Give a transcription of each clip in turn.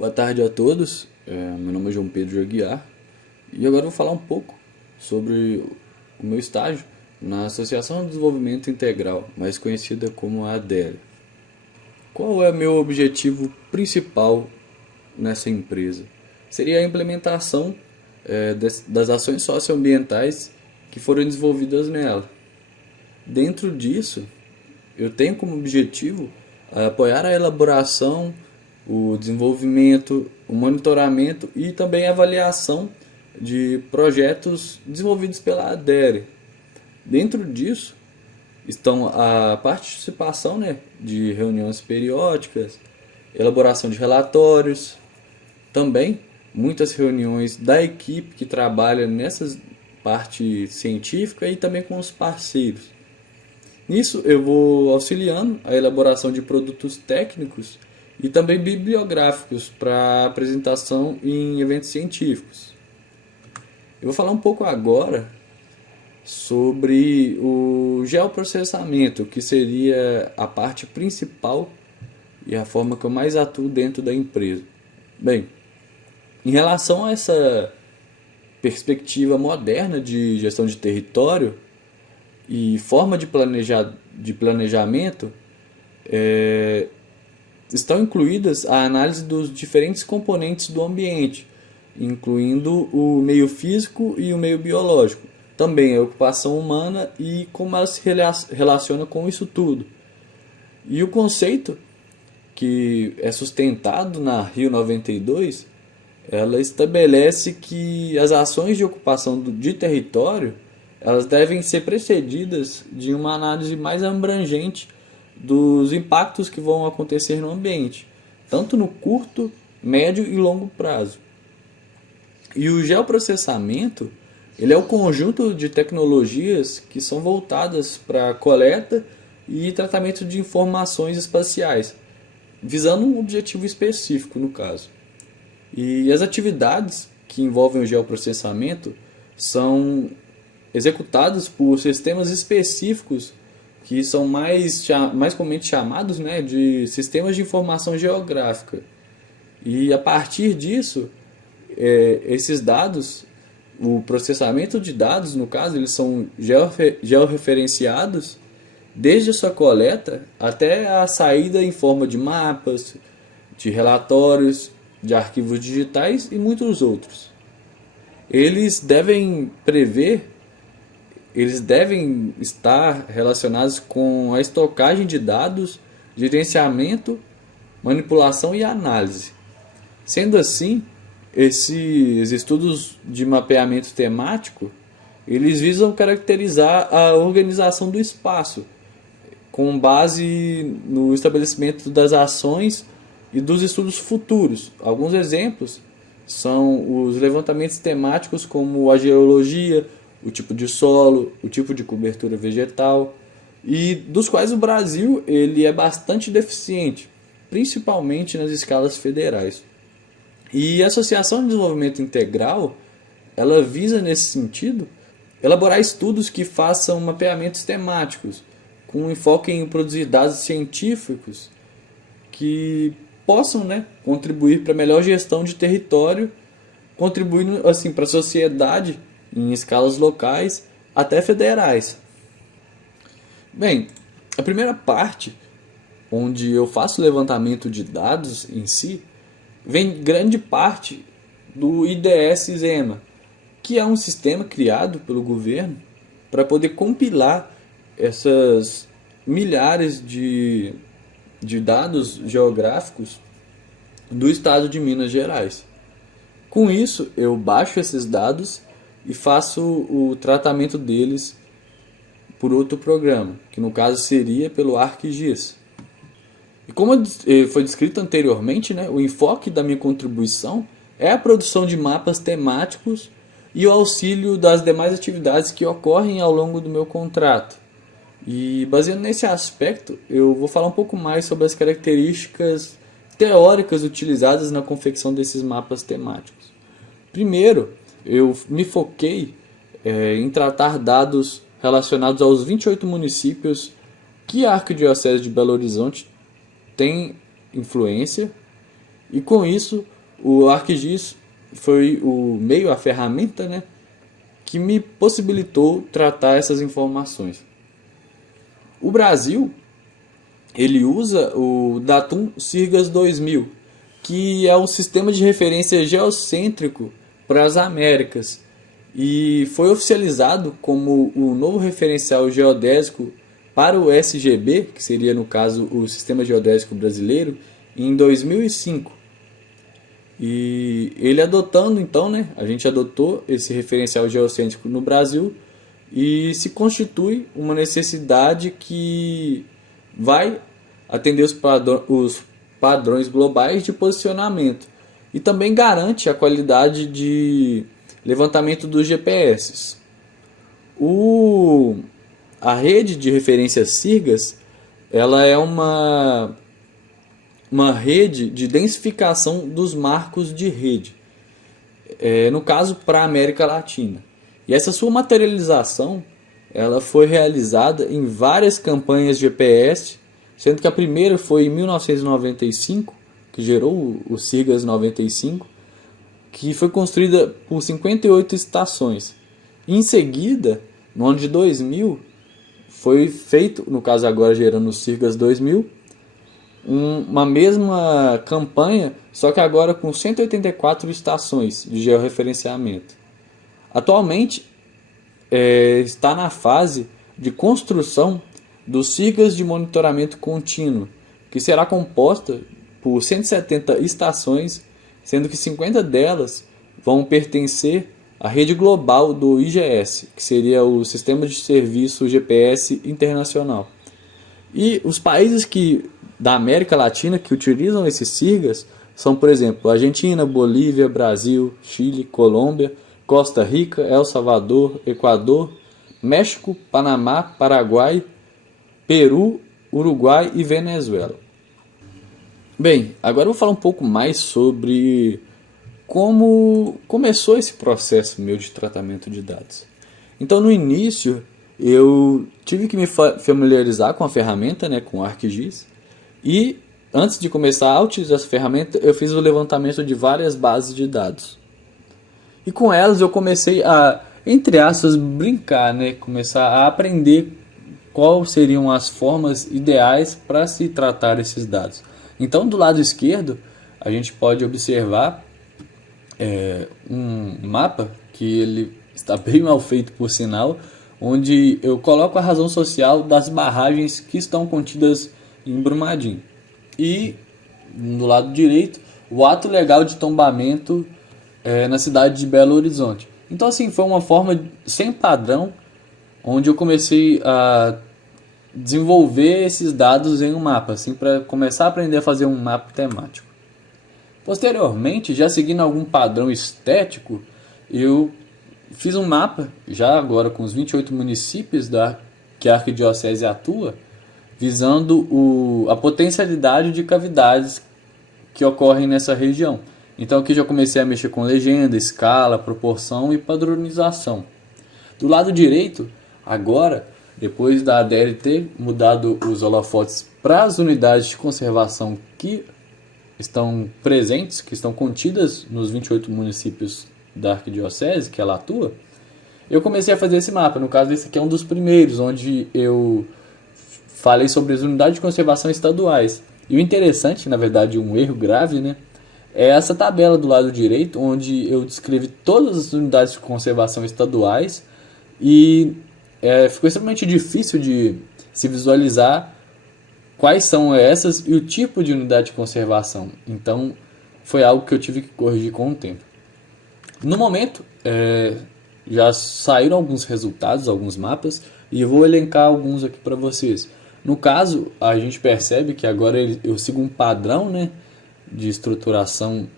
Boa tarde a todos, meu nome é João Pedro Aguiar e agora eu vou falar um pouco sobre o meu estágio na Associação de Desenvolvimento Integral, mais conhecida como a ADL. Qual é o meu objetivo principal nessa empresa? Seria a implementação das ações socioambientais que foram desenvolvidas nela. Dentro disso, eu tenho como objetivo apoiar a elaboração, o desenvolvimento, o monitoramento e também a avaliação de projetos desenvolvidos pela ADERE. Dentro disso estão a participação, de reuniões periódicas, elaboração de relatórios, também muitas reuniões da equipe que trabalha nessa parte científica e também com os parceiros. Nisso eu vou auxiliando a elaboração de produtos técnicos e também bibliográficos para apresentação em eventos científicos. Eu vou falar um pouco agora sobre o geoprocessamento, que seria a parte principal e a forma que eu mais atuo dentro da empresa. Bem, em relação a essa perspectiva moderna de gestão de território e forma de planejamento, estão incluídas a análise dos diferentes componentes do ambiente, incluindo o meio físico e o meio biológico, também a ocupação humana e como ela se relaciona com isso tudo. E o conceito que é sustentado na Rio 92, ela estabelece que as ações de ocupação de território elas devem ser precedidas de uma análise mais abrangente dos impactos que vão acontecer no ambiente, tanto no curto, médio e longo prazo. E o geoprocessamento ele é o conjunto de tecnologias que são voltadas para a coleta e tratamento de informações espaciais, visando um objetivo específico no caso. E as atividades que envolvem o geoprocessamento são executadas por sistemas específicos que são mais comumente chamados de sistemas de informação geográfica. E a partir disso, esses dados, o processamento de dados, no caso, eles são georreferenciados desde a sua coleta até a saída em forma de mapas, de relatórios, de arquivos digitais e muitos outros. Eles devem estar relacionados com a estocagem de dados, gerenciamento, manipulação e análise. Sendo assim, esses estudos de mapeamento temático, eles visam caracterizar a organização do espaço, com base no estabelecimento das ações e dos estudos futuros. Alguns exemplos são os levantamentos temáticos como a geologia, o tipo de solo, o tipo de cobertura vegetal, e dos quais o Brasil ele é bastante deficiente, principalmente nas escalas federais. E a Associação de Desenvolvimento Integral, ela visa nesse sentido elaborar estudos que façam mapeamentos temáticos, com enfoque em produzir dados científicos que possam contribuir para a melhor gestão de território, contribuindo assim para a sociedade em escalas locais até federais. Bem, a primeira parte, onde eu faço o levantamento de dados em si, vem grande parte do IDS-ZEMA, que é um sistema criado pelo governo para poder compilar essas milhares de dados geográficos do estado de Minas Gerais. Com isso, eu baixo esses dados e faço o tratamento deles por outro programa, que no caso seria pelo ArcGIS. E como foi descrito anteriormente, o enfoque da minha contribuição é a produção de mapas temáticos e o auxílio das demais atividades que ocorrem ao longo do meu contrato. E baseado nesse aspecto, eu vou falar um pouco mais sobre as características teóricas utilizadas na confecção desses mapas temáticos. Primeiro, eu me foquei em tratar dados relacionados aos 28 municípios que a Arquidiocese de Belo Horizonte tem influência E com isso, o ArcGIS foi o meio, a ferramenta, né, que me possibilitou tratar essas informações. O Brasil, ele usa o Datum Sirgas 2000, que é um sistema de referência geocêntrico para as Américas, e foi oficializado como o novo referencial geodésico para o SGB, que seria no caso o Sistema Geodésico Brasileiro, em 2005. E ele adotando então, né, a gente adotou esse referencial geocêntrico no Brasil e se constitui uma necessidade que vai atender os padrões globais de posicionamento e também garante a qualidade de levantamento dos GPS. A rede de referência SIRGAS, ela é uma rede de densificação dos marcos de rede, no caso para a América Latina. E essa sua materialização ela foi realizada em várias campanhas de GPS, sendo que a primeira foi em 1995, que gerou o SIRGAS 95, que foi construída por 58 estações. Em seguida, no ano de 2000, foi feito, no caso agora gerando o SIRGAS 2000, uma mesma campanha, só que agora com 184 estações de georreferenciamento. Atualmente está na fase de construção do SIRGAS de monitoramento contínuo, que será composta por 170 estações, sendo que 50 delas vão pertencer à rede global do IGS, que seria o Sistema de Serviço GPS Internacional. E os países da América Latina que utilizam esses SIRGAS são, por exemplo, Argentina, Bolívia, Brasil, Chile, Colômbia, Costa Rica, El Salvador, Equador, México, Panamá, Paraguai, Peru, Uruguai e Venezuela. Bem, agora eu vou falar um pouco mais sobre como começou esse processo meu de tratamento de dados. Então, no início, eu tive que me familiarizar com a ferramenta, né, com o ArcGIS, e antes de começar a utilizar essa ferramenta, eu fiz o levantamento de várias bases de dados. E com elas eu comecei a, entre aspas, brincar, né, começar a aprender quais seriam as formas ideais para se tratar esses dados. Então, do lado esquerdo, a gente pode observar um mapa, que ele está bem mal feito por sinal, onde eu coloco a razão social das barragens que estão contidas em Brumadinho. E, do lado direito, o ato legal de tombamento na cidade de Belo Horizonte. Então, assim, foi uma forma sem padrão, onde eu comecei a desenvolver esses dados em um mapa, assim, para começar a aprender a fazer um mapa temático. Posteriormente, já seguindo algum padrão estético, eu fiz um mapa, já agora com os 28 municípios que a Arquidiocese atua, visando a potencialidade de cavidades que ocorrem nessa região. Então aqui já comecei a mexer com legenda, escala, proporção e padronização. Do lado direito, agora, depois da ADERE ter mudado os holofotes para as unidades de conservação que estão presentes, que estão contidas nos 28 municípios da Arquidiocese, que ela atua, eu comecei a fazer esse mapa. No caso, esse aqui é um dos primeiros, onde eu falei sobre as unidades de conservação estaduais. E o interessante, na verdade, um erro grave, né, é essa tabela do lado direito, onde eu descrevi todas as unidades de conservação estaduais e ficou extremamente difícil de se visualizar quais são essas e o tipo de unidade de conservação. Então, foi algo que eu tive que corrigir com o tempo. No momento, já saíram alguns resultados, alguns mapas, e eu vou elencar alguns aqui para vocês. No caso, a gente percebe que agora eu sigo um padrão, né, de estruturação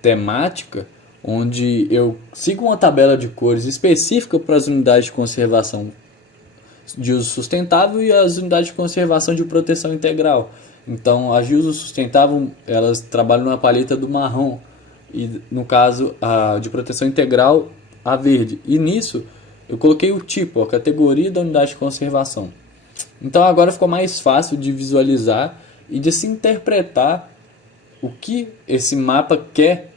temática, onde eu sigo uma tabela de cores específica para as unidades de conservação de uso sustentável e as unidades de conservação de proteção integral. Então, as de uso sustentável, elas trabalham na paleta do marrom, e no caso, a de proteção integral, a verde. E nisso, eu coloquei o tipo, a categoria da unidade de conservação. Então, agora ficou mais fácil de visualizar e de se interpretar o que esse mapa quer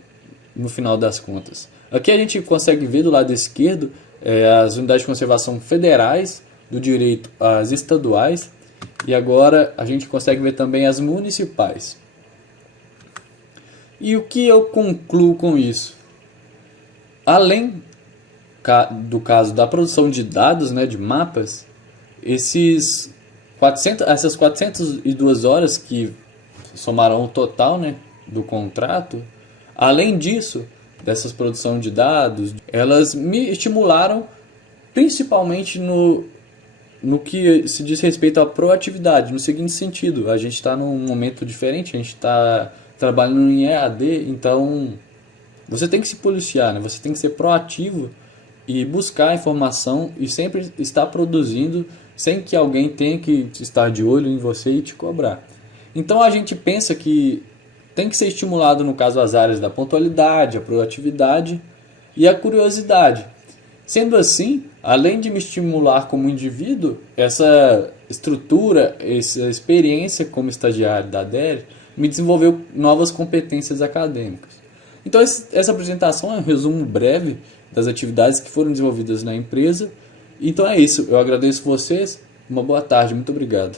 no final das contas. Aqui a gente consegue ver do lado esquerdo as unidades de conservação federais, do direito às estaduais, e agora a gente consegue ver também as municipais. E o que eu concluo com isso? Além do caso da produção de dados, né, de mapas, essas 402 horas que somarão o total, né, do contrato, além disso, dessas produção de dados, elas me estimularam principalmente no que se diz respeito à proatividade, no seguinte sentido: a gente está num momento diferente, a gente está trabalhando em EAD, então você tem que se policiar, né? Você tem que ser proativo e buscar informação e sempre estar produzindo sem que alguém tenha que estar de olho em você e te cobrar. Então a gente pensa que tem que ser estimulado, no caso, as áreas da pontualidade, a proatividade e a curiosidade. Sendo assim, além de me estimular como indivíduo, essa estrutura, essa experiência como estagiário da ADERE me desenvolveu novas competências acadêmicas. Então essa apresentação é um resumo breve das atividades que foram desenvolvidas na empresa. Então é isso, eu agradeço vocês, uma boa tarde, muito obrigado.